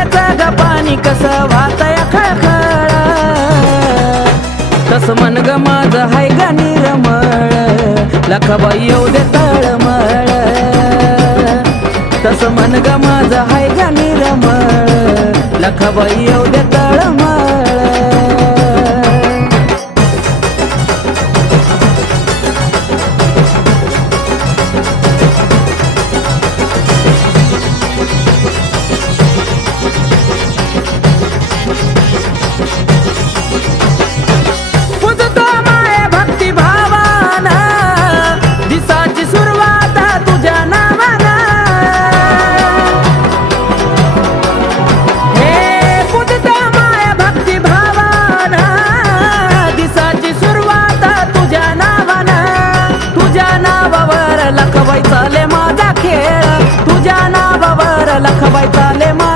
नद्याचं ग पाणी कसं वाहतय खळखळ तस मन ग माझं हाय ग निर्मळ लखाबाई येऊ दे तळमळ तस मन ग माझं हाय ग निर्मळ लखाबाई येऊ दे